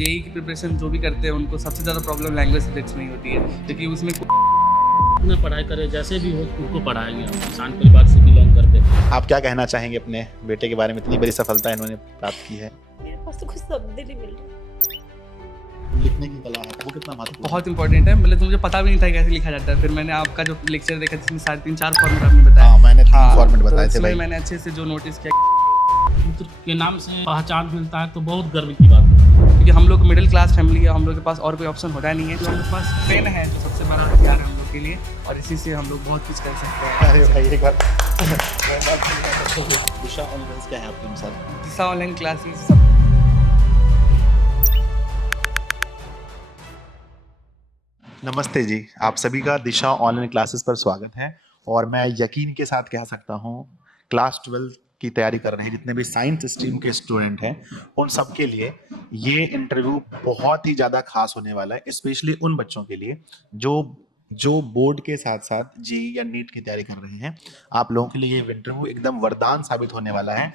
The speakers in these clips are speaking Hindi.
जेईई की प्रिपरेशन जो भी करते हैं उनको सबसे ज़्यादा प्रॉब्लम लैंग्वेज सब्जेक्ट्स में ही होती है, क्योंकि उसमें अपना पढ़ाई करे जैसे भी हो उनको पढ़ाएंगे। हम किसान परिवार से बिलोंग करते हैं। आप क्या कहना चाहेंगे अपने बेटे के बारे में, इतनी बड़ी सफलता इन्होंने प्राप्त की है? मेरे पास तो कुछ शब्द ही नहीं मिल रहे। लिखने की कला है वो कितना महत्वपूर्ण बहुत इंपॉर्टेंट है। मतलब मुझे पता भी नहीं था कैसे लिखा जाता है, फिर मैंने आपका जो लेक्चर देखा जिसमें 3.5-4 फॉर्मेट आपने बताया। हाँ, मैंने 3 फॉर्मेट तो बताए थे इसमें भाई। मैंने अच्छे से जो नोटिस किया, पुत्र के नाम से पहचान मिलता है तो बहुत गर्व की बात है। क्योंकि हम लोग मिडिल क्लास फैमिली है, हम लोग के पास और कोई ऑप्शन होता नहीं है, तो हम लोग के पास पेन है जो सबसे बड़ा हथियार है हम लोग के लिए, और इसी से हम लोग बहुत कुछ कर सकते हैं। अरे भाई एक बार दिशा ऑनलाइन क्या है आपके अनुसार? दिशा ऑनलाइन क्लासेस नमस्ते जी, आप सभी का दिशा ऑनलाइन क्लासेस पर स्वागत है। और मैं यकीन के साथ कह सकता हूँ क्लास 12 की तैयारी कर रहे हैं जितने भी साइंस स्ट्रीम के स्टूडेंट हैं उन सब के लिए ये इंटरव्यू बहुत ही ज़्यादा खास होने वाला है, स्पेशली उन बच्चों के लिए जो बोर्ड के साथ साथ जेईई या नीट की तैयारी कर रहे हैं। आप लोगों के लिए ये इंटरव्यू एकदम वरदान साबित होने वाला है।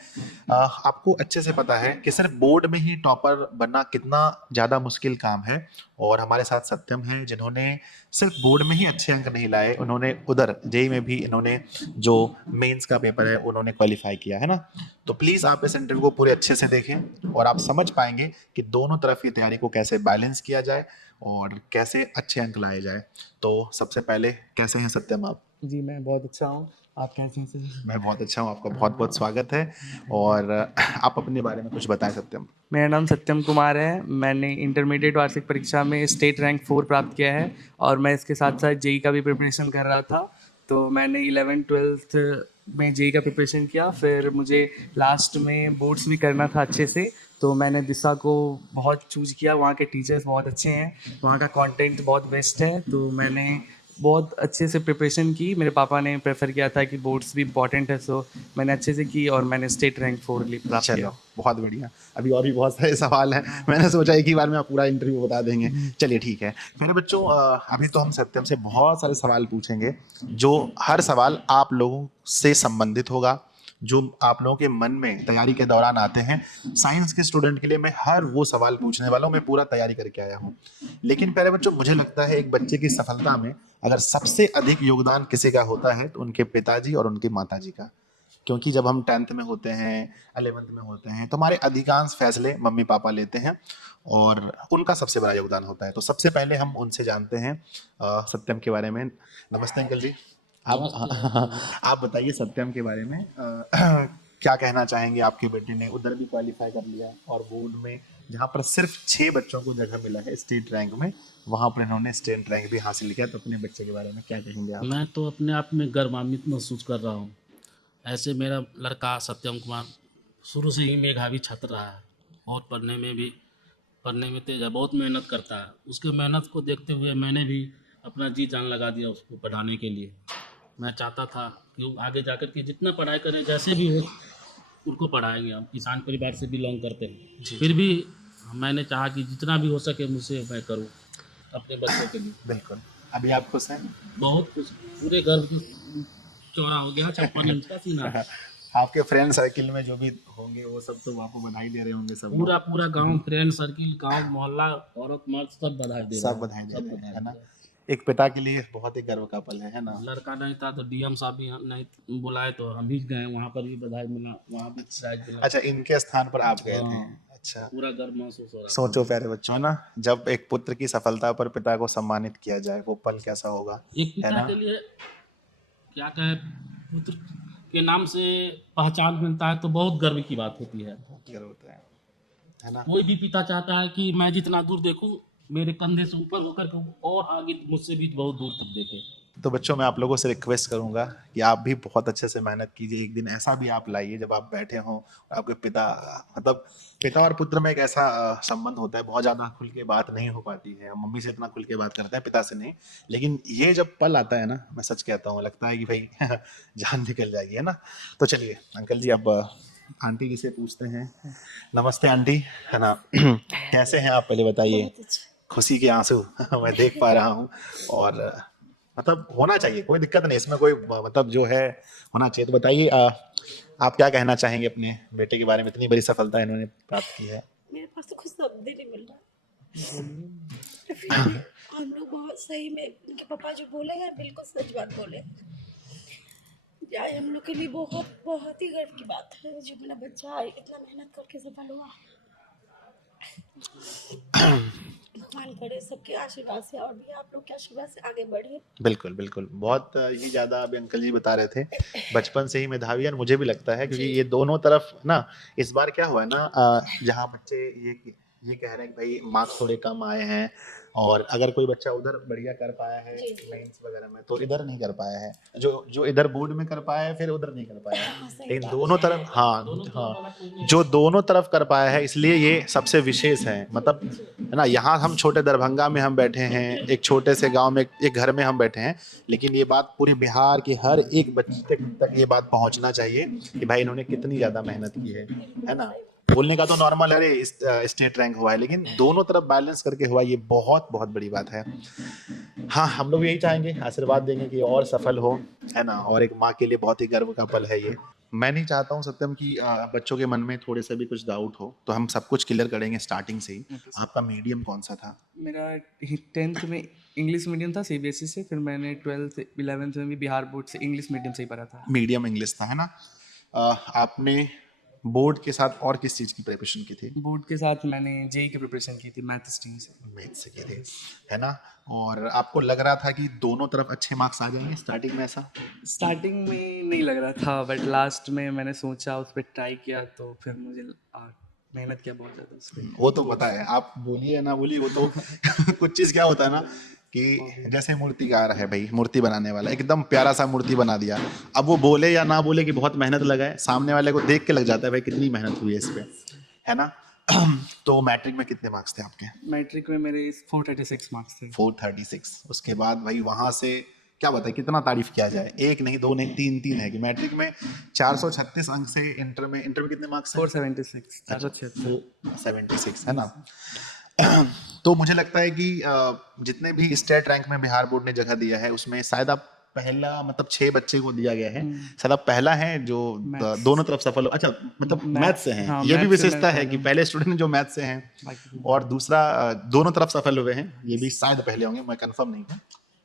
आपको अच्छे से पता है कि सिर्फ बोर्ड में ही टॉपर बनना कितना ज़्यादा मुश्किल काम है, और हमारे साथ सत्यम है जिन्होंने सिर्फ बोर्ड में ही अच्छे अंक नहीं लाए, उन्होंने उधर जेईई में भी इन्होंने जो मेंस का पेपर है उन्होंने क्वालिफाई किया है ना। तो प्लीज़ आप इस इंटरव्यू को पूरे अच्छे से देखें और आप समझ पाएंगे कि दोनों तरफ की तैयारी को कैसे बैलेंस किया जाए और कैसे अच्छे अंक लाए जाए। तो सबसे पहले कैसे हैं सत्यम आप? जी मैं बहुत अच्छा हूँ, आप कैसे हैं सर? मैं बहुत अच्छा हूँ, आपका बहुत बहुत स्वागत है। और आप अपने बारे में कुछ बताएं सत्यम। मेरा नाम सत्यम कुमार है। मैंने इंटरमीडिएट वार्षिक परीक्षा में स्टेट रैंक 4 प्राप्त किया है, और मैं इसके साथ साथ जेईई का भी प्रिपरेशन कर रहा था। तो मैंने 11th-12th में जेईई का प्रिपरेशन किया, फिर मुझे लास्ट में बोर्ड्स भी करना था अच्छे से, तो मैंने दिशा को बहुत चूज़ किया। वहाँ के टीचर्स बहुत अच्छे हैं, वहाँ का कंटेंट बहुत बेस्ट है, तो मैंने बहुत अच्छे से प्रिपरेशन की। मेरे पापा ने प्रेफर किया था कि बोर्ड्स भी इंपॉर्टेंट है, सो मैंने अच्छे से की और मैंने स्टेट रैंक 4 प्राप्त चलो किया। बहुत बढ़िया। अभी और भी बहुत सारे सवाल हैं, मैंने सोचा एक ही बार में आप पूरा इंटरव्यू बता देंगे। चलिए ठीक है मेरे बच्चों, अभी तो हम सत्यम से बहुत सारे सवाल पूछेंगे, जो हर सवाल आप लोगों से संबंधित होगा, जो आप लोगों के मन में तैयारी के दौरान आते हैं। साइंस के स्टूडेंट के लिए मैं हर वो सवाल पूछने वाला हूँ, मैं पूरा तैयारी करके आया हूँ। लेकिन पहले बच्चों, मुझे लगता है एक बच्चे की सफलता में अगर सबसे अधिक योगदान किसी का होता है तो उनके पिताजी और उनकी माताजी का। क्योंकि जब हम 10th में होते हैं, 11th में होते हैं, तो हमारे अधिकांश फैसले मम्मी पापा लेते हैं और उनका सबसे बड़ा योगदान होता है। तो सबसे पहले हम उनसे जानते हैं सत्यम के बारे में। नमस्ते अंकल जी। आप बताइए सत्यम के बारे में, क्या कहना चाहेंगे? आपके बेटे ने उधर भी क्वालिफाई कर लिया और बोर्ड में जहाँ पर सिर्फ 6 बच्चों को जगह मिला है स्टेट रैंक में, वहाँ पर इन्होंने स्टेट रैंक भी हासिल किया। तो अपने बच्चे के बारे में क्या कहेंगे आप? मैं तो अपने आप में गर्वान्वित महसूस कर रहा हूँ। ऐसे मेरा लड़का सत्यम कुमार शुरू से ही मेधावी छात्र रहा है और पढ़ने में तेज है, बहुत मेहनत करता है। उसके मेहनत को देखते हुए मैंने भी अपना जी जान लगा दिया उसको पढ़ाने के लिए। मैं चाहता था कि वो आगे जाकर के जितना पढ़ाई करे जैसे भी हो उनको पढ़ाएंगे। हम किसान परिवार से बिलोंग करते हैं, फिर भी मैंने चाहा कि जितना भी हो सके मुझसे मैं करूँ अपने बच्चों के लिए। बिल्कुल। अभी आप खुश हैं? बहुत कुछ पूरे घर की चौड़ा हो गया, 56 इंच का सीना है। आपके फ्रेंड सर्किल में जो भी होंगे वो सब तो आपको बधाई दे रहे होंगे सब लोग। पूरा गांव, फ्रेंड सर्किल, गांव मोहल्ला, औरत मर्द सब बधाई दे रहे सब हैं। बधाई दे सब रहे हैं, बधाई है ना। दे रहे एक पिता के लिए बहुत ही गर्व का पल है ना। हैं। लड़का नहीं था तो डीएम साहब भी नहीं बुलाए तो हम भी गए, वहाँ पर भी बधाई मिला, वहाँ भी प्राइज मिला। अच्छा, इनके स्थान पर आप गए थे? हाँ। अच्छा। पूरा गर्व महसूस हो रहा था। सोचो प्यारे बच्चों ना, जब एक पुत्र की सफलता पर पिता को सम्मानित किया जाए वो पल कैसा होगा, एक है पिता ना। के लिए क्या कहे, पुत्र के नाम से पहचान मिलता है तो बहुत गर्व की बात होती है। गर्व होता है ना। कोई भी पिता चाहता है कि मैं जितना दूर देखूं मेरे कंधे से ऊपर होकर के और आगे मुझसे भी बहुत दूर तक देखे। तो बच्चों, मैं आप लोगों से रिक्वेस्ट करूंगा कि आप भी बहुत अच्छे से मेहनत कीजिए। एक दिन ऐसा भी आप लाइए जब आप बैठे हों और आपके पिता, मतलब पिता और पुत्र में एक ऐसा संबंध होता है, बहुत ज़्यादा खुल के बात नहीं हो पाती है। हम मम्मी से इतना खुल के बात करते हैं, पिता से नहीं। लेकिन ये जब पल आता है ना, मैं सच कहता हूँ, लगता है कि भाई जान निकल जाएगी, है ना। तो चलिए अंकल जी, अब आंटी जी से पूछते हैं। नमस्ते आंटी, है ना। कैसे हैं आप, पहले बताइए। बहुत अच्छा। खुशी के आंसू मैं देख पा रहा हूँ। और मतलब होना चाहिए, कोई दिक्कत नहीं इसमें, कोई मतलब जो है होना चाहिए। तो बताइए आप क्या कहना चाहेंगे अपने बेटे के बारे में, इतनी बड़ी सफलता इन्होंने प्राप्त की है? मेरे पास तो कुछ शब्द ही नहीं मिल रहा। फिर भी हम लोग बहुत सही में उनके पापा जो बोले हैं बिल्कुल सच बात बोले। यार हम लोग के लिए बहुत बहुत ही गर्व की बात है जो मेरा बच्चा इतना मेहनत करके सफल हुआ। भगवान करे सबके आशीर्वाद से और भी आप लोग के आशीर्वाद से आगे बढ़े। बिल्कुल बिल्कुल, बहुत ये ज़्यादा अभी अंकल जी बता रहे थे, बचपन से ही मेधावी है और मुझे भी लगता है, क्योंकि ये दोनों तरफ ना, इस बार क्या हुआ है ना, जहाँ बच्चे ये कह रहे हैं कि भाई मार्क्स थोड़े कम आए हैं, और अगर कोई बच्चा उधर बढ़िया कर पाया है मेंस वगैरह में तो इधर नहीं कर पाया है, जो इधर बोर्ड में कर पाया है फिर उधर नहीं कर पाया है, लेकिन दोनों तरफ, हाँ, जो दोनों तरफ कर पाया है, इसलिए ये सबसे विशेष है। मतलब है ना, यहाँ हम छोटे दरभंगा में हम बैठे हैं, एक छोटे से गांव में एक घर में हम बैठे हैं, लेकिन ये बात पूरे बिहार के हर एक बच्चे तक ये बात पहुंचना चाहिए कि भाई इन्होंने कितनी ज़्यादा मेहनत की है ना। बोलने का तो नॉर्मल है, अरे स्टेट रैंक हुआ है, लेकिन दोनों तरफ बैलेंस करके हुआ, ये बहुत बहुत बड़ी बात है। हाँ, हम लोग यही चाहेंगे, आशीर्वाद देंगे कि और सफल हो, है ना, और एक माँ के लिए बहुत ही गर्व का पल है ये। मैं नहीं चाहता हूँ सत्यम कि बच्चों के मन में थोड़े से भी कुछ डाउट हो, तो हम सब कुछ क्लियर करेंगे स्टार्टिंग से ही। आपका मीडियम कौन सा था? मेरा 10th में इंग्लिश मीडियम था सीबीएसई से, फिर मैंने 12th 11th में भी बिहार बोर्ड से इंग्लिश मीडियम से ही पढ़ा था। मीडियम इंग्लिश था, है ना। आपने बोर्ड के साथ और किस चीज़ की प्रिपरेशन की थी? बोर्ड के साथ मैंने जेई की प्रिपरेशन की थी, मैथ स्ट्रीम से। मैथ से की थी, है ना। और आपको लग रहा था कि दोनों तरफ अच्छे मार्क्स आ जाएंगे स्टार्टिंग में? ऐसा स्टार्टिंग में नहीं लग रहा था, बट लास्ट में मैंने सोचा, उस पर ट्राई किया, तो फिर मुझे मेहनत किया बहुत ज़्यादा उस पर। वो तो पता है, आप बोलिए ना बोलिए, वो तो कुछ चीज़ क्या होता है ना कि जैसे मूर्तिकार है भाई, मूर्ति बनाने वाला एकदम प्यारा सा मूर्ति बना दिया, अब वो बोले या ना बोले कि बहुत मेहनत लगाए, सामने वाले को देख के लग जाता है भाई कितनी मेहनत हुई है इस पे, है ना। तो मैट्रिक में कितने मार्क्स थे आपके? मैट्रिक में मेरे 436 मार्क्स थे। 436। उसके बाद भाई वहां से क्या बताए, कितना तारीफ किया जाए, एक नहीं दो नहीं तीन है कि मैट्रिक में 436 अंक से इंटर में कितने मार्क्स? 476 476, है ना। तो मुझे लगता है कि जितने भी स्टेट रैंक में बिहार बोर्ड ने जगह दिया है उसमें शायद आप पहला, मतलब 6 बच्चे को दिया गया है, शायद आप पहला है जो दोनों तरफ सफल हो। अच्छा, मतलब मैथ से हैं, हाँ, ये भी मैथ से विशेषता मैं है कि पहले स्टूडेंट जो मैथ से हैं, और दूसरा दोनों तरफ सफल हुए हैं, ये भी शायद पहले होंगे, मैं कंफर्म नहीं हूँ।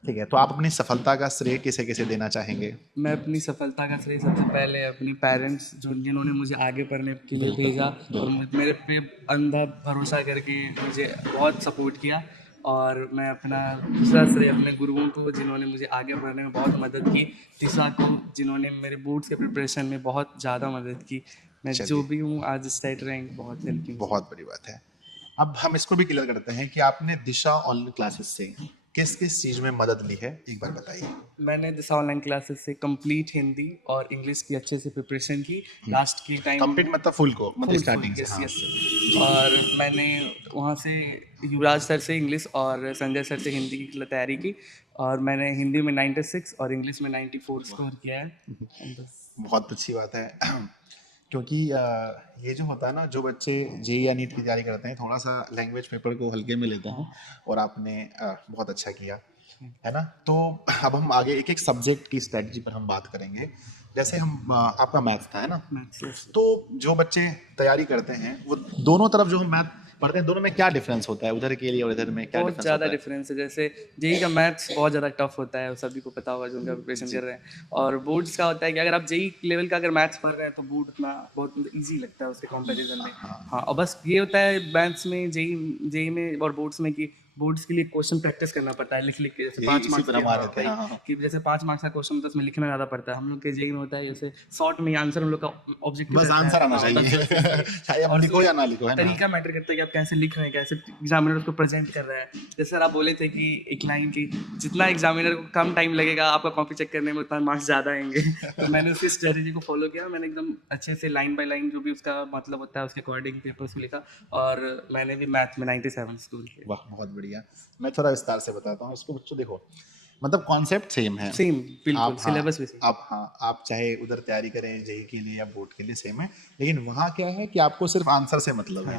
ठीक है, तो आप अपनी सफलता का श्रेय किसे किसे देना चाहेंगे? मैं अपनी सफलता का श्रेय सबसे पहले अपनी पेरेंट्स, जिन्होंने मुझे आगे पढ़ने के लिए भेजा और मेरे पे अंधा भरोसा करके मुझे बहुत सपोर्ट किया, और मैं अपना दूसरा श्रेय अपने गुरुओं को, जिन्होंने मुझे आगे बढ़ने में बहुत मदद की, तीसरा को, जिन्होंने मेरे बोर्ड्स के प्रिपरेशन में बहुत ज़्यादा मदद की। मैं जो भी हूँ आज स्टेट रैंक बहुत हेल्प की। बहुत बड़ी बात है। अब हम इसको भी क्लियर करते हैं कि आपने दिशा ऑनलाइन क्लासेस से किस किस चीज में मदद ली है, एक बार बताइए। मैंने दिशा ऑनलाइन क्लासेस से कंप्लीट हिंदी और इंग्लिश की अच्छे से प्रिपरेशन की लास्ट की टाइम। कंप्लीट मतलब फुल को, मतलब स्टार्टिंग से? हाँ। और मैंने वहाँ से युवराज सर से इंग्लिश और संजय सर से हिंदी की तैयारी की, और मैंने हिंदी में 96 और इंग्लिश में 94 स्कोर किया है। बहुत अच्छी बात है, क्योंकि ये जो होता है ना, जो बच्चे जेईई या नीट की तैयारी करते हैं, थोड़ा सा लैंग्वेज पेपर को हल्के में लेते हैं, और आपने बहुत अच्छा किया, है ना। तो अब हम आगे एक एक सब्जेक्ट की स्ट्रेटजी पर हम बात करेंगे। जैसे हम आपका मैथ्स था, है ना, तो जो बच्चे तैयारी करते हैं वो दोनों तरफ जो हम मैथ पढ़ते हैं, दोनों में क्या डिफरेंस होता है, उधर के लिए और इधर में क्या बहुत ज़्यादा डिफरेंस है। जैसे जेई का मैथ्स बहुत ज़्यादा टफ होता है, सभी को पता होगा जो उनका प्रिपरेशन कर रहे हैं, और बोर्ड्स का होता है कि अगर आप जेई लेवल का अगर मैथ्स पढ़ रहे हैं तो बोर्ड उतना बहुत ईजी लगता है उसके कंपैरिजन में। हाँ, और बस ये होता है मैथ्स में, जेई में और बोर्ड्स में कि बोर्ड्स के लिए क्वेश्चन प्रैक्टिस करना पड़ता है लिख के, जैसे 5 मार्क्स कि जैसे 5 मार्क्स का क्वेश्चन तो उसमें लिखना ज़्यादा पड़ता है। हम लोग के जेई में होता है जैसे शॉर्ट में आंसर, हम लोग का ऑब्जेक्टिव बस आंसर आना चाहिए, चाहे आप लिखो या ना लिखो, है ना। तरीका मैटर करता है कि आप कैसे लिख रहे हैं, कैसे एग्जामिनर उसको प्रेजेंट कर रहा है। जैसे सर आप बोले थे कि एक लाइन की जितना एग्जामिनर को कम टाइम लगेगा आपका कॉपी चेक करने में, उतना मार्क्स ज़्यादा आएंगे। तो मैंने उसकी स्ट्रेटेजी को फॉलो किया, मैंने एकदम अच्छे से लाइन बाय लाइन जो भी उसका मतलब होता है उसके अकॉर्डिंग पेपर्स को लिखा, और मैंने भी मैथ में 97 स्कोर किया। वाह, बहुत बढ़िया। मैं थोड़ा विस्तार से बताता हूँ इसको। बच्चों देखो, मतलब कॉन्सेप्ट सेम है, सेम बिल्कुल, सिलेबस भी सेम। आप चाहे उधर तैयारी करें जेई के लिए या बोर्ड के लिए, सेम है, लेकिन वहाँ क्या है कि आपको सिर्फ आंसर से मतलब है,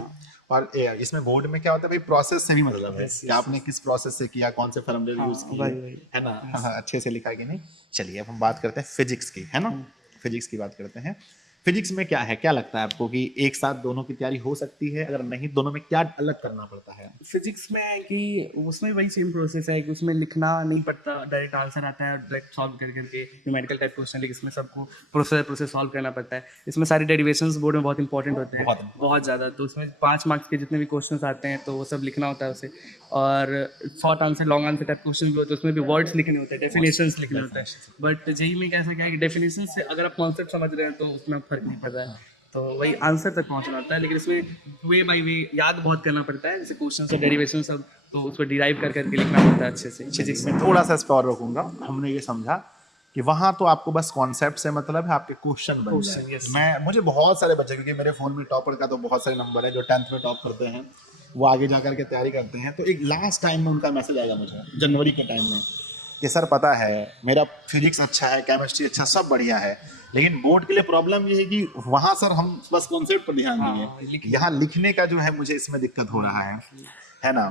और इसमें बोर्ड में क्या होता है भाई, प्रोसेस से भी मतलब है कि आपने किस प्रोसेस से किया, कौन से फॉर्मूले यूज किए, है ना, अच्छे से लिखा कि नहीं। चलिए अब हम बात करते हैं फिजिक्स की, है ना, फिजिक्स की बात करते हैं। फिजिक्स में क्या है, क्या लगता है आपको कि एक साथ दोनों की तैयारी हो सकती है? अगर नहीं, दोनों में क्या अलग करना पड़ता है? फिजिक्स में है कि उसमें वही सेम प्रोसेस है कि उसमें लिखना नहीं पड़ता, डायरेक्ट आंसर आता है और डायरेक्ट सॉल्व कर करके न्यूमेरिकल टाइप क्वेश्चन, लेकिन इसमें सबको प्रोसेस सॉल्व करना पड़ता है। इसमें सारे डेरिवेशंस बोर्ड में बहुत इंपॉर्टेंट होते हैं, बहुत ज़्यादा। तो उसमें 5 मार्क्स के जितने भी क्वेश्चन आते हैं तो वो सब लिखना होता है उसे। और short answer, long answer type question भी होते हैं, उसमें भी वर्ड्स लिखने होते हैं, डेफिनेशंस लिखने होते हैं। बट जेई में कैसा क्या है कि डेफिनेशन से अगर आप कॉन्सेप्ट समझ रहे हैं तो उसमें फर्क नहीं पड़ रहा है, तो वही आंसर तक पहुंचना होता है। लेकिन इसमें वे बाय वे याद बहुत करना पड़ता है, जैसे क्वेश्चन और डेरिवेशन सब, तो उसको डिराइव कर करके लिखना पड़ता है अच्छे से। फिजिक्स में मैं थोड़ा सा इस पर और रोकूंगा। हमने ये समझा कि वहाँ तो आपको बस कॉन्सेप्ट से मतलब है, आपके क्वेश्चन बन जाए। मुझे बहुत सारे बच्चे, क्योंकि मेरे फ़ोन में टॉपर का तो बहुत सारे नंबर है जो 10th में टॉप करते हैं, वो आगे जा करके तैयारी करते हैं। तो एक लास्ट टाइम में उनका मैसेज आएगा मुझे जनवरी के टाइम में कि सर पता है मेरा फिजिक्स अच्छा है, केमिस्ट्री अच्छा, सब बढ़िया है, लेकिन बोर्ड के लिए प्रॉब्लम ये है कि वहाँ सर हम बस कॉन्सेप्ट पर ध्यान दिए, यहाँ लिखने का जो है मुझे इसमें दिक्कत हो रहा है ना।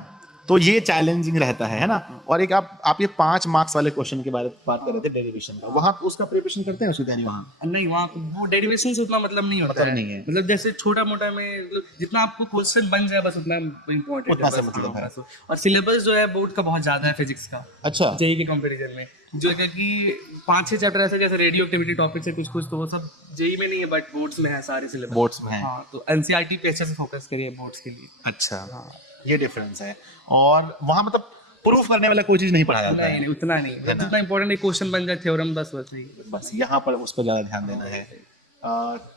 तो ये चैलेंजिंग रहता है ना। और एक आप ये 5 मार्क्स वाले क्वेश्चन के बारे में बात कर रहे थे, डेरिवेशन का, वहाँ उसका प्रिपरेशन करते हैं उसकी तैयारी वहाँ? नहीं, वहाँ वो डेरिवेशन से उतना मतलब नहीं होता है। नहीं है, मतलब जैसे छोटा मोटा में मतलब जितना आपको क्वेश्चन बन जाए बस उतना इम्पोर्टेंट उतना है, से बस। मतलब है। और सिलेबस जो है बोर्ड का बहुत ज़्यादा है फिजिक्स का, अच्छा, जेई के कंपैरिजन में, जो है कि 5-6 चैप्टर ऐसे जैसे रेडियो एक्टिविटी टॉपिक से कुछ तो वो सब जेई में नहीं है, बट बोर्ड्स में है सारे सिलेबस। बोर्ड्स में है। हाँ, तो एनसीईआरटी पे अच्छे से फोकस करिए बोर्ड्स के लिए। अच्छा, ये डिफरेंस है। और वहाँ मतलब प्रूफ करने वाला कोई चीज़ नहीं पढ़ाया जाता है। नहीं, उतना नहीं, जितना इंपॉर्टेंट एक क्वेश्चन बन जाए थ्योरम, बस वही। बस यहाँ पर उस पर ज़्यादा ध्यान देना है।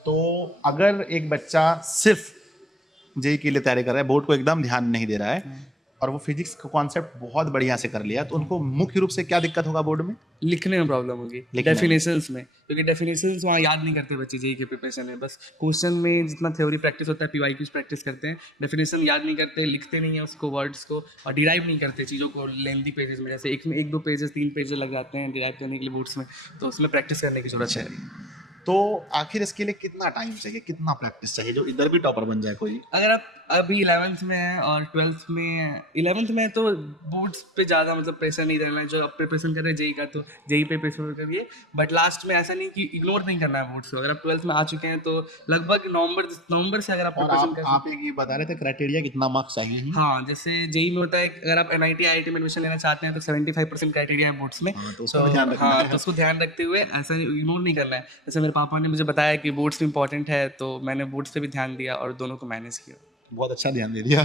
तो अगर एक बच्चा सिर्फ जेई के लिए तैयारी कर रहा है, बोर्ड को एकदम ध्यान नहीं दे रहा है, और वो फिजिक्स का कॉन्सेप्ट बहुत बढ़िया से कर लिया, तो उनको मुख्य रूप से क्या दिक्कत होगा बोर्ड में? लिखने में प्रॉब्लम होगी, डेफिनेशंस में, क्योंकि डेफिनेशंस वहाँ याद नहीं करते बच्चे जेई के प्रिपरेशन में। बस क्वेश्चन में जितना थ्योरी प्रैक्टिस होता है, पीवाईक्यूज प्रैक्टिस करते हैं, डेफिनेशन याद नहीं करते, लिखते नहीं है उसको, वर्ड्स को, और डिराइव नहीं करते चीज़ों को लेंथी पेजेस में। जैसे एक में 1-2 पेजेस, 3 पेजेस लग जाते हैं डिराइव करने के लिए बोर्ड्स में, तो उसमें प्रैक्टिस करने की जरूरत है। तो आखिर इसके लिए कितना टाइम चाहिए, कितना प्रैक्टिस चाहिए, जो इधर भी टॉपर बन जाए कोई? अगर आप अभी 11th में हैं और 12th में, 11th में तो बोर्ड्स पे ज़्यादा मतलब प्रेशर नहीं देना है, जो आप प्रिपरेशन कर रहे हैं जेई का तो जेई पे प्रेशर करिए। बट लास्ट में ऐसा नहीं कि इग्नोर नहीं करना है बोर्ड्स को। अगर आप 12th में आ चुके हैं तो लगभग नवंबर से अगर आप प्रिपरेशन कर, आप एक ये बता रहे थे क्राइटेरिया कितना मार्क्स चाहिए? हाँ, जैसे जेई में होता है अगर आप NIT IIT में एडमिशन लेना चाहते हैं तो 75% क्राइटेरिया है बोर्ड्स में। तो उसको ध्यान रखना है। तो उसको ध्यान रखते हुए ऐसा इग्नोर नहीं करना है। जैसे मेरे पापा ने मुझे बताया कि बोर्ड्स में इंपॉर्टेंट है, तो मैंने बोर्ड्स पे भी ध्यान दिया और दोनों को मैनेज किया। बहुत अच्छा ध्यान दे दिया।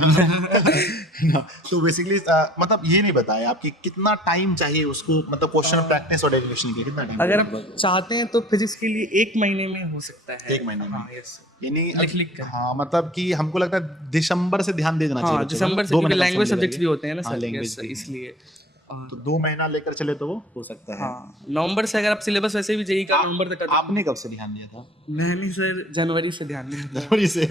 तो बेसिकली मतलब ये नहीं बताया आपकी कितना टाइम चाहिए उसको, मतलब क्वेश्चन प्रैक्टिस और डेरिवेशन के कितना टाइम? अगर आप चाहते हैं तो फिजिक्स के लिए 1 महीने में हो सकता है। 1 महीने में? हाँ, यस। यानी लिख कर। हाँ, मतलब कि हमको लगता है दिसंबर से ध्यान दे देना चाहिए। हाँ, दिसंबर से, क्योंकि लैंग्वेज सब्जेक्ट्स भी होते हैं ना सर, यस, इसलिए। तो 2 महीना लेकर चले तो वो हो सकता है। हाँ, नवंबर से अगर आप सिलेबस वैसे भी जेई का नवंबर तक। आपने कब से ध्यान दिया था? मैंने सर जनवरी से ध्यान दिया था। जनवरी से?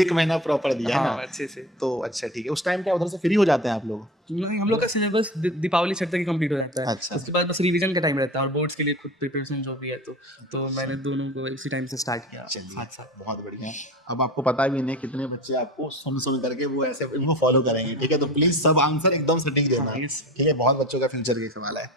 1 महीना प्रॉपर दिया है ना? अच्छे से। तो अच्छा ठीक है। उस टाइम क्या उधर से फ्री हो जाते हैं आप लोग? नहीं, हम लोग का सिलेबस दीपावली छठ तक ही कंप्लीट हो जाता है। अच्छा। उसके बाद बस रिवीजन का टाइम रहता है और बोर्ड्स के लिए खुद प्रिपरेशन जो भी है, तो मैंने दोनों को इसी टाइम से स्टार्ट किया। चलिए, बहुत बढ़िया। अब आपको पता भी नहीं कितने बच्चे आपको सुन करके वो ऐसे इनको फॉलो करेंगे, ठीक है? तो प्लीज सब आंसर एकदम सटीक देना, ठीक है? बहुत बच्चों का फ्यूचर का सवाल है।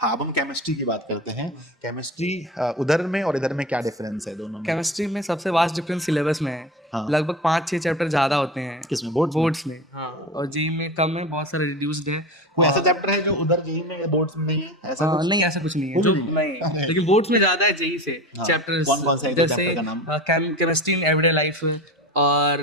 हाँ, अब हम केमिस्ट्री की बात करते हैं। केमिस्ट्री उधर में और इधर में क्या डिफरेंस है दोनों में? केमिस्ट्री में सबसे वास्ट डिफरेंस सिलेबस में है। हाँ। लगभग 5-6 चैप्टर ज़्यादा होते हैं। किसमें? बोर्ड्स में। हाँ, और जेई में कम है, बहुत सारा रिड्यूस्ड है। कोई ऐसा चैप्टर है जो उधर जेई में बोर्ड्स में नहीं है? ऐसा कुछ? नहीं, ऐसा कुछ नहीं है जो नहीं, लेकिन बोर्ड्स में ज़्यादा है जेई से चैप्टर्स। कौन-कौन सा है जैसे चैप्टर का नाम? केमिस्ट्री इन एवरीडे लाइफ, और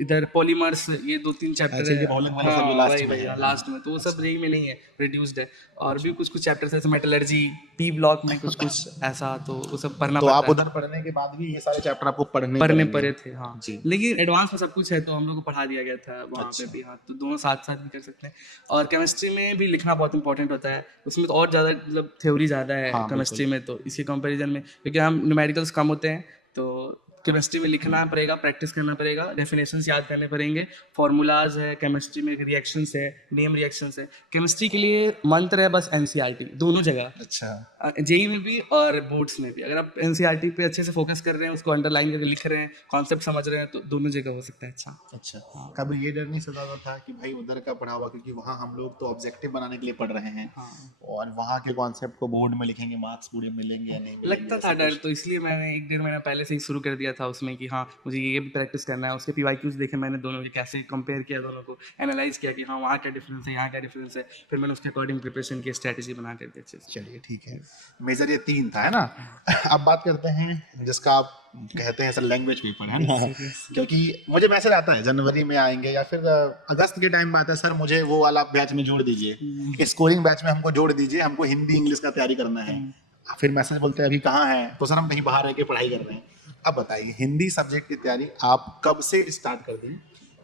इधर पॉलीमर्स, ये 2-3 चैप्टर है। लास्ट में, तो वो सब जेई में नहीं है, रिड्यूस्ड है। और भी कुछ चैप्टर्स जैसे मेटलर्जी, पी ब्लॉक में कुछ ऐसा, तो वो सब पढ़ना तो पड़ता आप है। उधर पढ़ने के बाद भी ये सारे चैप्टर आपको पढ़ने पड़े थे। हाँ, लेकिन एडवांस में सब कुछ है तो हम लोग को पढ़ा दिया गया था वहाँ पे भी। हाँ, तो दोनों साथ साथ भी कर सकते हैं। और केमिस्ट्री में भी लिखना बहुत इंपॉर्टेंट होता है, उसमें तो और ज़्यादा मतलब थ्योरी ज़्यादा है केमिस्ट्री में, तो इसके कंपैरिजन में, क्योंकि हम न्यूमेरिकल्स कम होते हैं तो केमिस्ट्री में लिखना पड़ेगा, प्रैक्टिस करना पड़ेगा, डेफिनेशंस याद करने पड़ेंगे, फार्मूलाज है, केमिस्ट्री में रिएक्शंस है, नेम रिएक्शंस है। केमिस्ट्री के लिए मंत्र है बस एनसीईआरटी, दोनों जगह, अच्छा जेई में भी और बोर्ड्स में भी। अगर आप एनसीईआरटी पे अच्छे से फोकस कर रहे हैं, उसको अंडरलाइन करके लिख रहे हैं, कॉन्सेप्ट समझ रहे हैं, तो दोनों जगह हो सकता है अच्छा। अच्छा कभी ये डर नहीं सताता था कि भाई उधर का पढ़ा हुआ, क्योंकि वहाँ हम लोग तो ऑब्जेक्टिव बनाने के लिए पढ़ रहे हैं और वहाँ के कॉन्सेप्ट को बोर्ड में लिखेंगे, मार्क्स पूरे मिलेंगे या नहीं मिलेंगे? लगता था डर, तो इसलिए मैंने 1-1.5 महीना पहले से ही शुरू कर दिया था उसमें कि हाँ मुझे ये भी प्रैक्टिस करना है। उसके पीवाईक्यूज देखे मैंने दोनों के, कैसे कंपेयर किया, दोनों को एनालाइज किया कि हाँ वहाँ क्या डिफरेंस है, यहाँ क्या डिफरेंस है, फिर मैंने उसके अकॉर्डिंग प्रिपरेशन की स्ट्रैटेजी बना करके अच्छे से। चलिए ठीक है, मेजर ये 3 था है ना। अब बात करते हैं जिसका आप कहते हैं सर लैंग्वेज पेपर है ना, क्योंकि मुझे मैसेज आता है जनवरी में आएंगे या फिर अगस्त के टाइम में आता है, सर मुझे वो वाला बैच में जोड़ दीजिए, स्कोरिंग बैच में हमको जोड़ दीजिए, हमको हिंदी इंग्लिश का तैयारी करना है। फिर मैसेज बोलते हैं अभी कहाँ है, तो सर हम कहीं बाहर रह के पढ़ाई कर रहे हैं। अब बताइए हिंदी सब्जेक्ट की तैयारी आप कब से स्टार्ट कर दी,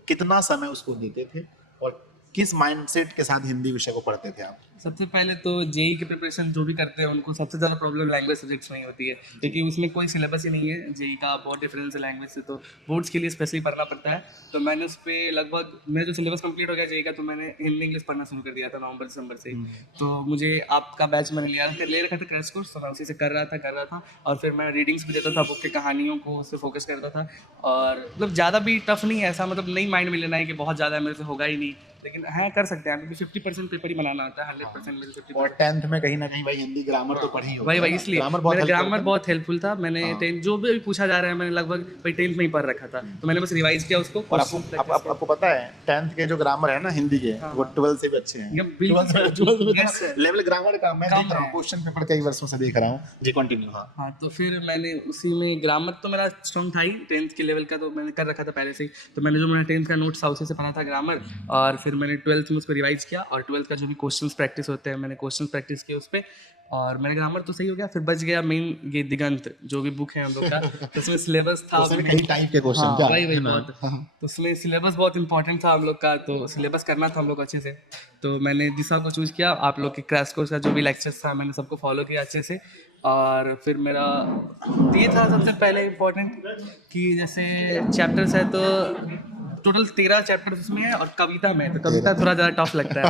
कितना समय उसको देते थे और किस माइंडसेट के साथ हिंदी विषय को पढ़ते थे आप? सबसे पहले तो जेई की प्रिपरेशन जो भी करते हैं उनको सबसे ज़्यादा प्रॉब्लम लैंग्वेज सब्जेक्ट्स में ही होती है, क्योंकि उसमें कोई सिलेबस ही नहीं है। जेई का बहुत डिफरेंस है लैंग्वेज से, तो बोर्ड्स के लिए स्पेशली पढ़ना पड़ता है। तो मैंने उस पर लगभग, मेरा जो सिलेबस कंप्लीट हो गया जेई का, तो मैंने हिंदी इंग्लिश पढ़ना शुरू कर दिया था नवंबर-दिसंबर से ही। तो मुझे आपका बैच मैंने ले रखा था क्रैश कोर्स, तो मैं उसी से कर रहा था और फिर मैं रीडिंग्स भी देता था बुक की, कहानियों को उससे फोकस करता था। और मतलब ज़्यादा भी टफ नहीं है ऐसा, मतलब नहीं माइंड में लेना है कि बहुत ज़्यादा मेरे से होगा ही नहीं, लेकिन हाँ कर सकते हैं, क्योंकि 50% पेपर ही बनाना होता है, 100% में 50%। और 10th में कहीं ना कहीं भाई हिंदी ग्रामर तो पढ़ी होगी, भाई इसलिए मेरा ग्रामर बहुत हेल्पफुल था। मैंने 10th जो भी पूछा जा रहा है मैंने लगभग भाई 10th में ही पढ़ रखा था, तो मैंने बस रिवाइज किया उसको। और आपको पता है 10th के जो ग्रामर है ना हिंदी के, वो 12th से भी अच्छे हैं। 12th लेवल ग्रामर का मैं देख रहा हूँ, क्वेश्चन पेपर कई वर्षों से देख रहा हूँ जी। कंटिन्यू। हाँ तो फिर मैंने उसी में ग्रामर तो मेरा स्ट्रॉन्ग था ही 10th के लेवल का, तो मैंने कर रखा था पहले से ही। तो मैंने जो मेरा 10th का नोट्स था उसी से पढ़ा था ग्रामर, और फिर मैंने 12th में उसको रिवाइज किया, और 12th का जो भी क्वेश्चंस प्रैक्टिस होते हैं मैंने क्वेश्चंस प्रैक्टिस किए उस पर, और मेरा ग्रामर तो सही हो गया। फिर बच गया मेन ये दिगंत जो भी बुक है हम लोग का, तो उसमें सिलेबस था, उसमें कई टाइप के क्वेश्चन क्या वही बहुत, तो उसमें सिलेबस बहुत इंपॉर्टेंट था हम लोग का, तो सिलेबस करना था हम लोग अच्छे से। तो मैंने दिशा को चूज़ किया, आप लोग के क्रैश कोर्स का जो भी लेक्चर्स था मैंने सबको फॉलो किया अच्छे से। और फिर मेरा ये था सबसे पहले इम्पोर्टेंट कि जैसे चैप्टर्स है तो टोटल 13 चैप्टर्स उसमें है, और कविता में तो कविता थोड़ा ज़्यादा टफ लगता है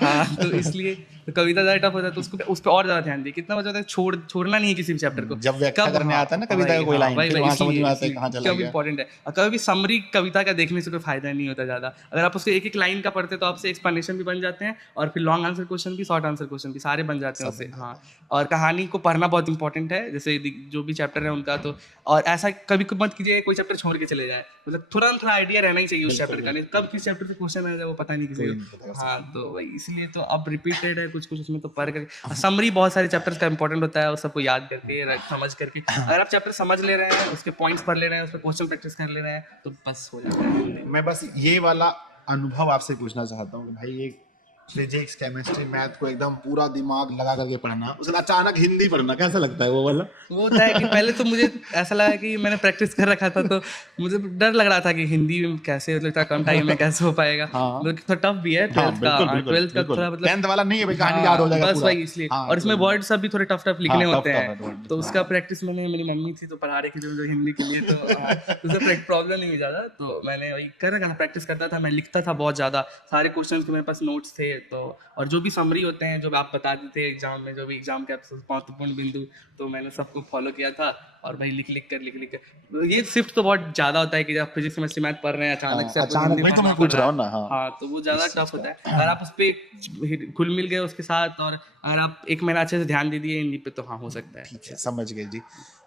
हाँ, तो इसलिए तो कविता ज़्यादा टफ होता है, तो उसको उस पर और ज़्यादा ध्यान दिए। कितना बचा है छोड़ना नहीं है किसी भी चैप्टर को, जब व्याख्या करने आता है ना कविता का कोई लाइन, फिर वहाँ समझ में आता है कहाँ चला गया। इंपॉर्टेंट है, और कभी भी समरी कविता का देखने से कोई फायदा नहीं होता ज़्यादा। अगर आप उसको एक एक लाइन का पढ़ते तो आपसे एक्सप्लेनेशन भी बन जाते हैं, और फिर लॉन्ग आंसर क्वेश्चन भी, शॉर्ट आंसर क्वेश्चन भी सारे बन जाते हैं उससे। हाँ, और कहानी को पढ़ना बहुत इंपॉर्टेंट है, जैसे जो भी चैप्टर है उनका। तो और ऐसा कभी मत कीजिए कोई चैप्टर छोड़ के चले जाए, मतलब तुरंत थोड़ा आइडिया रहना ही चाहिए उस चैप्टर का, नहीं कब किस चैप्टर से क्वेश्चन आ जाए वो पता नहीं किसी को। हाँ तो वही इसलिए तो अब रिपीटेड है कुछ कुछ उसमें, तो पढ़ करके समरी बहुत सारे चैप्टर्स का इंपॉर्टेंट होता है, उस सबको याद करके समझ करके अगर आप चैप्टर समझ ले रहे हैं, उसके पॉइंट्स पढ़ ले रहे हैं, उस पर क्वेश्चन प्रैक्टिस कर ले रहे हैं, तो बस हो जाता है। मैं बस ये वाला अनुभव आपसे पूछना चाहता हूँ भाई, एक फिजिक्स केमिस्ट्री मैथ को एकदम पूरा दिमाग लगा करके पढ़ना, उसके अचानक हिंदी पढ़ना कैसा लगता है वो वाला? वो होता है कि पहले तो मुझे ऐसा लगा कि मैंने प्रैक्टिस कर रखा था, तो मुझे डर लग रहा था कि हिंदी में कैसे, मतलब इतना कम टाइम में कैसे हो पाएगा। मतलब थोड़ा टफ भी है 12th का, 12th का थोड़ा मतलब 10th वाला नहीं है भाई, कहानी याद हो जाएगा बस वही इसलिए। और इसमें वर्ड सब भी थोड़े टफ लिखने होते हैं, तो उसका प्रैक्टिस मैंने, मेरी मम्मी थी तो पढ़ा रही थी जो हिंदी के लिए, तो उससे प्रॉब्लम नहीं हुई ज़्यादा, तो मैंने वही कर रखा, प्रैक्टिस करता था, मैं लिखता था बहुत ज़्यादा, सारे क्वेश्चन के मेरे पास नोट्स थे। तो और जो भी समरी होते हैं जो आप बताते थे एग्जाम में, जो भी एग्जाम के महत्वपूर्ण बिंदु, तो मैंने सबको फॉलो किया था। और भाई लिख कर ये शिफ्ट तो बहुत ज़्यादा होता है कि जब फिजिक्स केमिस्ट्री मैथ पढ़ रहे हैं अचानक से, मैं तो मैं पूछ रहा हूँ ना। हाँ तो वो ज़्यादा टफ होता है। अगर आप उस पर घुल मिल गए उसके साथ, और अगर आप 1 महीना अच्छे से ध्यान दे दिए हिंदी पे, तो हाँ हो सकता है। समझ गए जी।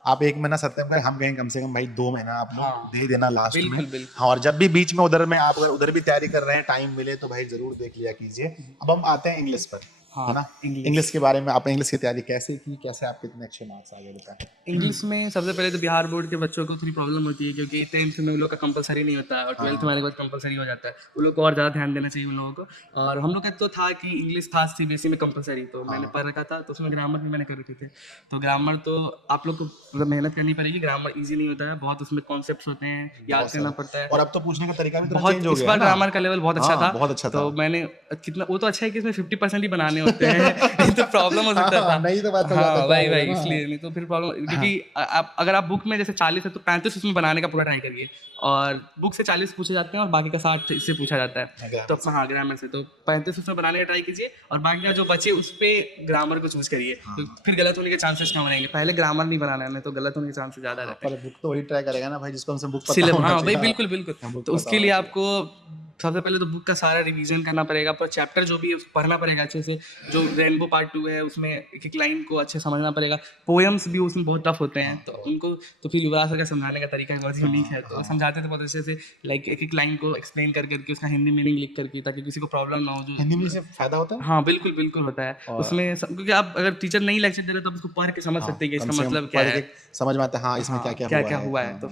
आप 1 महीना सत्यम करें, हम कहें कम से कम भाई 2 महीना आप लोग दे देना लास्ट में। हाँ, और जब भी बीच में उधर में आप अगर उधर भी तैयारी कर रहे हैं, टाइम मिले तो भाई जरूर देख लिया कीजिए। अब हम आते हैं इंग्लिश पर, है ना। इंग्लिश के बारे में, आपने इंग्लिश की तैयारी कैसे की, कैसे आप कितने अच्छे मार्क्स आ गए बताएं? इंग्लिश में सबसे पहले तो बिहार बोर्ड के बच्चों को थोड़ी प्रॉब्लम होती है, क्योंकि 10th में उन लोग का कंपलसरी नहीं होता है, और 12th में आने के बाद कंपलसरी हो जाता है। उन लोग को और ज़्यादा ध्यान देना चाहिए उन लोगों को। और हम लोग का तो था कि इंग्लिश था सीबीएसई में कंपलसरी, तो मैंने पढ़ रखा था, तो उसमें ग्रामर भी मैंने कर रखे थे। तो ग्रामर तो आप लोग को मतलब मेहनत करनी पड़ेगी, ग्रामर ईजी नहीं होता है, बहुत उसमें कॉन्सेप्ट्स होते हैं, याद करना पड़ता है। और अब तो पूछने का तरीका भी बहुत, इस बार ग्रामर का लेवल बहुत अच्छा था, बहुत अच्छा था। तो मैंने कितना, वो तो अच्छा है कि इसमें 50% ही बनाने होते हैं नहीं तो प्रॉब्लम हो सकता था। नहीं तो बात हो हाँ जाता भाई था, भाई, है ना? इसलिए नहीं तो फिर प्रॉब्लम, क्योंकि आप अगर आप बुक में जैसे 40 है तो 35 उसमें बनाने का पूरा ट्राई करिए, और बुक से 40 पूछे जाते हैं और बाकी का 60 इससे पूछा जाता है, तो हाँ ग्रामर से, तो 35 उसमें बनाने का ट्राई कीजिए और बाकी का जो बचे उस पर ग्रामर को चूज करिए, तो फिर गलत होने के चांसेस कम रहेंगे। पहले ग्रामर नहीं बनाना है, नहीं तो गलत होने के चांसेस ज़्यादा रहते हैं। पर बुक तो वही ट्राई करेगा ना भाई जिसको हमसे बुक पता सिलेबस, होना हाँ भाई चाहिए। बिल्कुल बिल्कुल। बुक तो पता उसके होना लिए चाहिए। आपको सबसे पहले तो बुक का सारा रिवीजन करना पड़ेगा, पर चैप्टर जो भी है उसको पढ़ना पड़ेगा अच्छे से। जो रेनबो पार्ट 2 है उसमें एक एक लाइन को अच्छे से समझना पड़ेगा। पोएम्स भी उसमें बहुत टफ होते हैं, तो उनको तो फिर युवराज सर का समझाने का तरीका बहुत यूनिक है, तो समझाते थे बहुत अच्छे से, लाइक एक एक लाइन को एक्सप्लेन कर करके उसका हिंदी मीनिंग लिख करके, ताकि किसी को प्रॉब्लम ना हो। जो हिंदी में से फायदा होता है। हाँ बिल्कुल बिल्कुल होता है उसमें क्योंकि आप अगर टीचर नहीं लेक्चर दे रहे तो आप उसको पढ़ के समझ सकते हैं कि कम इसका से कम मतलब क्या पढ़ है, के समझ में आता है हाँ इसमें क्या क्या हुआ है। तो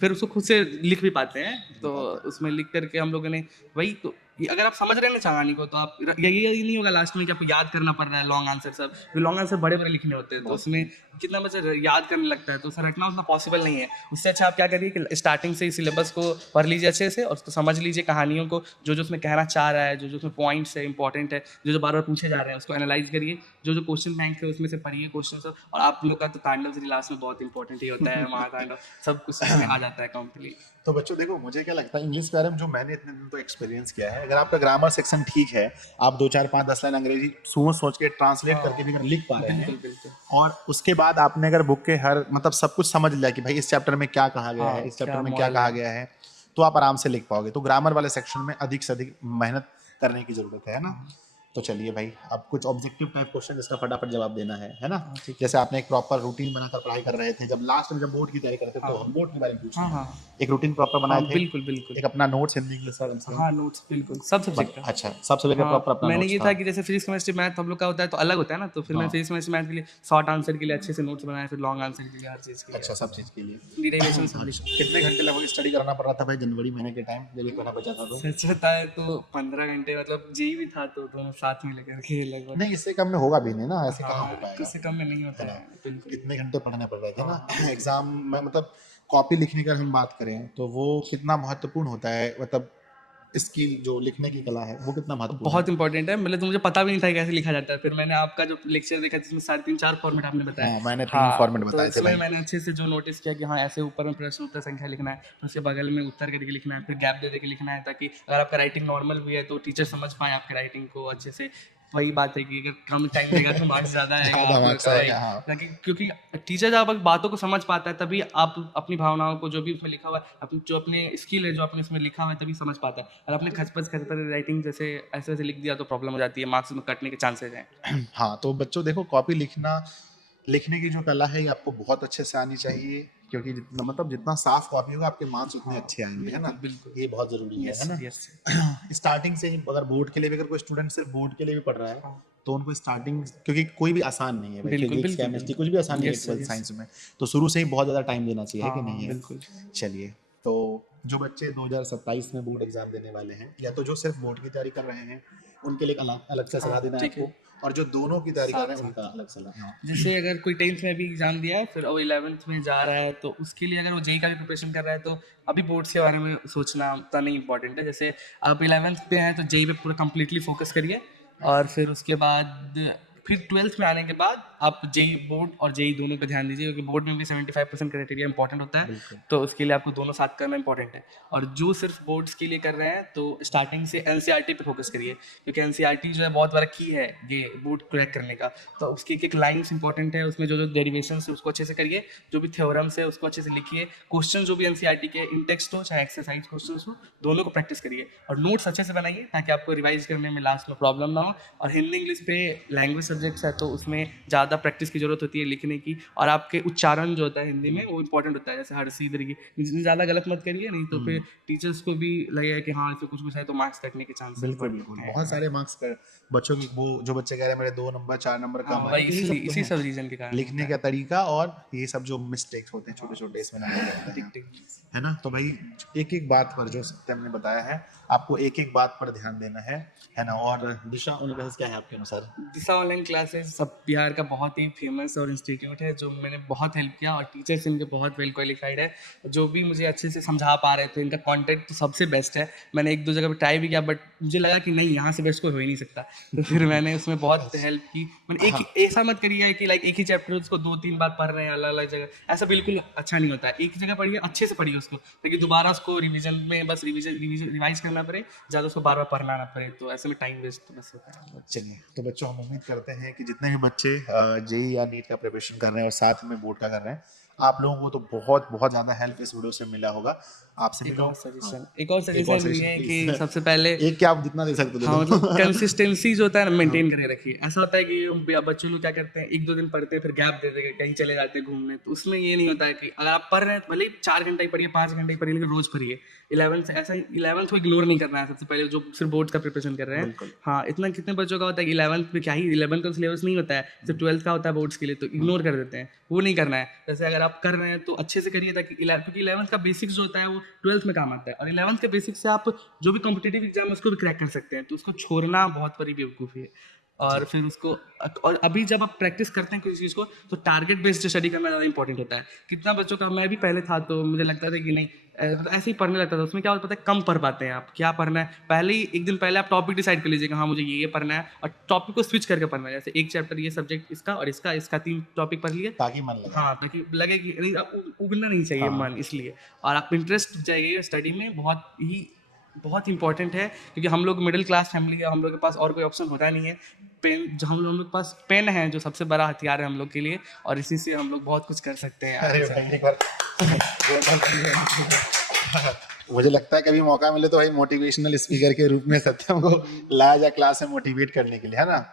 फिर उसको खुद से लिख भी पाते हैं, तो उसमें लिख करके हम लोगों ने वही तो, अगर आप समझ रहे हैं ना कहानी को, तो आप यही नहीं होगा लास्ट में कि आपको याद करना पड़ रहा है लॉन्ग आंसर सब, लॉन्ग आंसर बड़े बड़े लिखने होते हैं, तो उसमें कितना बच्चा याद करने लगता है, तो उसे रटना उतना पॉसिबल नहीं है। उससे अच्छा आप क्या करिए कि स्टार्टिंग से ही सिलेबस को पढ़ लीजिए अच्छे से, और उसको समझ लीजिए कहानियों को, जो जो उसमें कहना चाह रहा है, जो जो उसमें पॉइंट्स है इंपॉर्टेंट है, जो जो बार बार पूछे जा रहे हैं उसको एनालाइज करिए, जो जो क्वेश्चन बैंक है उसमें से पढ़िए क्वेश्चन सब। और आप लोग का तो तांडव श्री लास्ट में बहुत इंपॉर्टेंट ही होता है, महातांडव सब कुछ उसमें आ जाता है कंप्लीट। तो बच्चों देखो मुझे क्या लगता है इंग्लिश के बारे में जो मैंने इतने दिन तो एक्सपीरियंस किया है, अगर आपका ग्रामर सेक्शन ठीक है, आप 2 4 5 10 लाइन अंग्रेजी सोच सोच के ट्रांसलेट करके भी अगर लिख पा रहे हैं, और उसके बाद आपने अगर बुक के हर मतलब सब कुछ समझ लिया कि भाई इस चैप्टर में क्या कहा गया है, इस चैप्टर में क्या कहा गया है, तो आप आराम से लिख पाओगे। तो ग्रामर वाले सेक्शन में अधिक से अधिक मेहनत करने की जरूरत है ना। तो चलिए भाई अब कुछ ऑब्जेक्टिव टाइप क्वेश्चन जिसका फटाफट जवाब देना है ना। जैसे आपने एक प्रॉपर रूटीन बनाकर पढ़ाई कर रहे थे, जब लास्ट में जब बोर्ड की तैयारी करते थे तो हम बोर्ड के बारे में पूछते हैं, एक रूटीन प्रॉपर बनाए थे, बिल्कुल बिल्कुल। एक अपना नोट्स हिंदी इंग्लिश सर। हाँ नोट्स बिल्कुल सब सब्जेक्ट का। अच्छा सबसे लेकर प्रॉपर अपना मैंने नोट्स ये था कि जैसे फिजिक्स केमिस्ट्री मैथ हम लोग का होता है तो अलग होता है ना, तो फिर मैं फिजिक्स केमिस्ट्री मैथ के लिए शॉर्ट आंसर के लिए अच्छे से नोट्स बनाए, फिर लॉन्ग आंसर के लिए हर चीज़ के लिए। अच्छा सब चीज़ के लिए डिराइवेशन सॉल्यूशन। कितने घंटे लगभग स्टडी करना पड़ रहा था भाई जनवरी महीने के टाइम जब ये करना बचा था तो? सच बताए तो 15 घंटे, मतलब जी भी था तो दोनों साथ में लेकर के लगभग। नहीं इससे कम में होगा भी नहीं ना, ऐसे कहाँ हो पाएगा। इससे कम में नहीं होता है बिल्कुल। कितने घंटे पढ़ने पड़ रहे थे ना एग्जाम में, मतलब कॉपी लिखने की अगर हम बात करें तो वो कितना महत्वपूर्ण होता है, मतलब स्किल जो लिखने की कला है वो कितना महत्वपूर्ण बहुत इंपॉर्टेंट है, मतलब तो मुझे पता भी नहीं था कैसे लिखा जाता है, फिर मैंने आपका जो लेक्चर देखा जिसमें 3.5-4 फॉर्मेट आपने बताया। मैंने 3 फॉर्मेट तो बताए थे इसमें भाई। मैंने अच्छे से जो नोटिस किया कि हाँ ऐसे ऊपर में प्रश्न उत्तर संख्या लिखना है, फिर उसके बगल में उत्तर करके लिखना है, फिर गैप दे के लिखना है, ताकि अगर आपका राइटिंग नॉर्मल भी है तो टीचर समझ पाए आपके राइटिंग को अच्छे से। वही बात है कि अगर कम टाइम देगा तो मार्क्स ज़्यादा ज़्यादा मार्क्स आएगा, हाँ। आएगा, क्योंकि टीचर जब आप बातों को समझ पाता है तभी आप अपनी भावनाओं को, जो भी उसमें लिखा हुआ है, अपनी जो अपने स्किल है जो अपने उसमें लिखा हुआ है तभी समझ पाता है। और अपने खचपच राइटिंग जैसे ऐसे वैसे लिख दिया तो प्रॉब्लम हो जाती है, मार्क्स में कटने के चांसेस हैं। हाँ तो बच्चों देखो कॉपी लिखने की जो कला है ये आपको बहुत अच्छे से आनी चाहिए, क्योंकि जितना मतलब जितना साफ कॉपी होगा आपके मार्क्स उतने अच्छे आएंगे, है ना। बिल्कुल। ये बहुत जरूरी है ना। यस। स्टार्टिंग से ही अगर बोर्ड के लिए भी अगर कोई स्टूडेंट सिर्फ बोर्ड के लिए भी पढ़ रहा है तो उनको स्टार्टिंग, क्योंकि कोई भी आसान नहीं है भाई, फिजिक्स केमिस्ट्री कुछ भी आसान नहीं है 12th साइंस में, तो शुरू से ही बहुत ज़्यादा टाइम देना चाहिए है कि नहीं है। बिल्कुल। चलिए तो जो बच्चे 2027 में बोर्ड एग्जाम देने वाले हैं, या तो जो सिर्फ बोर्ड की तैयारी कर रहे हैं उनके लिए अलग से सलाह देना है आपको, और जो दोनों की तैयारी कर रहे हैं उनका अलग सलाह। जैसे अगर कोई 10th में भी एग्जाम दिया है फिर वो 11th में जा रहा है, तो उसके लिए अगर वो जेई का भी प्रिपरेशन कर रहा है तो अभी बोर्ड्स के बारे में सोचना उतना नहीं इंपॉर्टेंट है। जैसे आप 11th पे हैं तो जेई पे पूरा कंप्लीटली फोकस करिए, और फिर उसके बाद फिर 12th में आने के बाद आप जेई बोर्ड और जेई दोनों पे ध्यान दीजिए, क्योंकि बोर्ड में भी 75% क्राइटेरिया इंपॉर्टेंट होता है, तो उसके लिए आपको दोनों साथ करना इंपॉर्टेंट है। और जो सिर्फ बोर्ड्स के लिए कर रहे हैं तो स्टार्टिंग से एनसीईआरटी पे फोकस करिए, क्योंकि एनसीईआरटी जो है बहुत बड़ा की है ये बोर्ड क्रैक करने का, तो उसकी एक लाइन्स इंपॉर्टेंट है, उसमें जो जो डेरिवेशन है उसको अच्छे से करिए, जो भी थ्योरम्स है उसको अच्छे से लिखिए, क्वेश्चन जो भी एनसीईआरटी के इन टेक्स्ट हो चाहे एक्सरसाइज क्वेश्चन हो दोनों को प्रैक्टिस करिए, और नोट्स अच्छे से बनाइए ताकि आपको रिवाइज करने में लास्ट में प्रॉब्लम ना हो। और हिंदी इंग्लिश पे लैंग्वेज सब्जेक्ट्स है तो उसमें ज़्यादा प्रैक्टिस की जरूरत होती है लिखने की, और आपके उच्चारण जो होता है हिंदी में वो इंपॉर्टेंट होता है, जैसे हर सीधे की ज़्यादा गलत मत करिए, नहीं तो फिर टीचर्स को भी लगेगा कि हाँ इसमें कुछ है तो मार्क्स कटने के चांसेस। बिल्कुल बहुत सारे मार्क्स कर बच्चों की, वो जो बच्चे कह रहे हैं मेरे 2 नंबर 4 नंबर कम है, इसी सब रीजन के कारण लिखने का तरीका और ये सब जो मिस्टेक्स होते हैं छोटे छोटे इसमें नंबर लगते हैं, है ना। तो भाई एक एक बात पर जो सत्यम ने बताया है, आपको एक एक बात पर ध्यान देना है ना। और दिशा ऑनलाइन क्लासेस क्या है आपके अनुसार? दिशा ऑनलाइन क्लासेस सब बिहार का बहुत ही फेमस और इंस्टीट्यूट है जो मैंने बहुत हेल्प किया, और टीचर्स इनके बहुत वेल क्वालिफाइड है, जो भी मुझे अच्छे से समझा पा रहे थे। इनका कंटेंट तो सबसे बेस्ट है। मैंने एक दो जगह पे ट्राई भी किया, बट मुझे लगा कि नहीं, यहाँ से बेस्ट कोई हो ही नहीं सकता। तो फिर मैंने उसमें बहुत हेल्प की। मैंने ऐसा मत करिए कि लाइक एक ही चैप्टर उसको 2-3 बार पढ़ रहे हैं अलग अलग जगह, ऐसा बिल्कुल अच्छा नहीं होता है। एक जगह पढ़िए, अच्छे से पढ़िए उसको, ताकि दोबारा उसको रिवीजन में बस रिवाइज करना पड़े, ज़्यादा उसको बार बार पढ़ना ना पड़े, तो ऐसे में टाइम वेस्ट बस होता है। चलिए, तो बच्चों हम उम्मीद करते हैं कि जितने भी बच्चे जेई या नीट का प्रिपरेशन कर रहे हैं और साथ में बोर्ड का कर रहे हैं, आप लोगों को तो बहुत बहुत ज़्यादा हेल्प इस वीडियो से मिला होगा। आपसे एक मिलो। और सजेशन हाँ, एक और सजेशन ये है कि please। सबसे पहले एक क्या आप जितना दे सकते हो दे हाँ, दो। मतलब कंसिस्टेंसी जो होता है ना, मेंटेन करके रखिए। ऐसा होता है कि बच्चे लोग क्या करते हैं, 1-2 दिन पढ़ते हैं, फिर गैप दे देते, कहीं चले जाते हैं घूमने। तो उसमें ये नहीं होता है कि अगर आप पढ़ रहे हैं, भले ही 4 घंटा ही पढ़िए, 5 घंटे ही पढ़िए, लेकिन रोज पढ़िए। 11th ऐसा ही 11th को इग्नोर नहीं करना है सबसे पहले, जो सिर्फ बोर्ड्स का प्रिपरेशन कर रहे हैं। हाँ, इतना कितने बच्चों का होता है कि 11th में क्या ही 11th का सिलेबस नहीं होता है, सिर्फ 12th का होता है बोर्ड्स के लिए, तो इग्नोर कर देते हैं। वो नहीं करना है। जैसे अगर आप कर रहे हैं तो अच्छे से करिए, ताकि क्योंकि 11th का बेसिक्स जो होता है वो 12th में काम आता है, और 11th के बेसिक्स से आप जो भी कॉम्पिटिटिव एग्जाम है उसको भी क्रैक कर सकते हैं। तो उसको छोड़ना बहुत बड़ी बेवकूफ़ी है। और फिर उसको, और अभी जब आप प्रैक्टिस करते हैं किसी चीज़ को, तो टारगेट बेस्ड स्टडी करना ज़्यादा इंपॉर्टेंट होता है। कितना बच्चों का, मैं भी पहले था तो मुझे लगता था कि नहीं, ऐसे ही पढ़ने लगता था। उसमें क्या होता है, कम पढ़ पाते हैं आप। क्या पढ़ना है, पहले ही एक दिन पहले आप टॉपिक डिसाइड कर लीजिएगा, हाँ मुझे ये पढ़ना है, और टॉपिक को स्विच करके पढ़ना है। जैसे एक चैप्टर ये सब्जेक्ट इसका और इसका 3 टॉपिक पढ़ लिए, ताकि मन लगे। हाँ, ताकि लगे कि नहीं, उगलना नहीं चाहिए मन, इसलिए। और आप इंटरेस्ट जाइए स्टडी में, बहुत इंपॉर्टेंट है। क्योंकि हम लोग मिडिल क्लास फैमिली है, हम लोग के पास और कोई ऑप्शन होता नहीं है। पेन, जो हम लोग के पास पेन है, जो सबसे बड़ा हथियार है हम लोग के लिए, और इसी से हम लोग बहुत कुछ कर सकते हैं। अरे भाई, एक बार मुझे लगता है कभी मौका मिले तो भाई मोटिवेशनल स्पीकर के रूप में सत्यम को लाया जाए क्लास में मोटिवेट करने के लिए, है ना।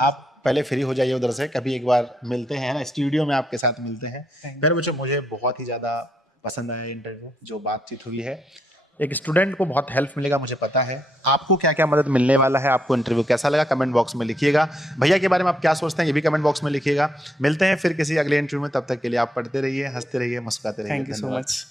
आप पहले फ्री हो जाइए उधर से, कभी एक बार मिलते हैं ना, स्टूडियो में आपके साथ मिलते हैं। फिर मुझे बहुत ही ज़्यादा पसंद आया इंटरव्यू, जो बातचीत हुई है। एक स्टूडेंट को बहुत हेल्प मिलेगा, मुझे पता है। आपको क्या क्या मदद मिलने वाला है, आपको इंटरव्यू कैसा लगा, कमेंट बॉक्स में लिखिएगा। भैया के बारे में आप क्या सोचते हैं, ये भी कमेंट बॉक्स में लिखिएगा। मिलते हैं फिर किसी अगले इंटरव्यू में, तब तक के लिए आप पढ़ते रहिए, हंसते रहिए, मुस्कुराते रहिए। Thank you so much.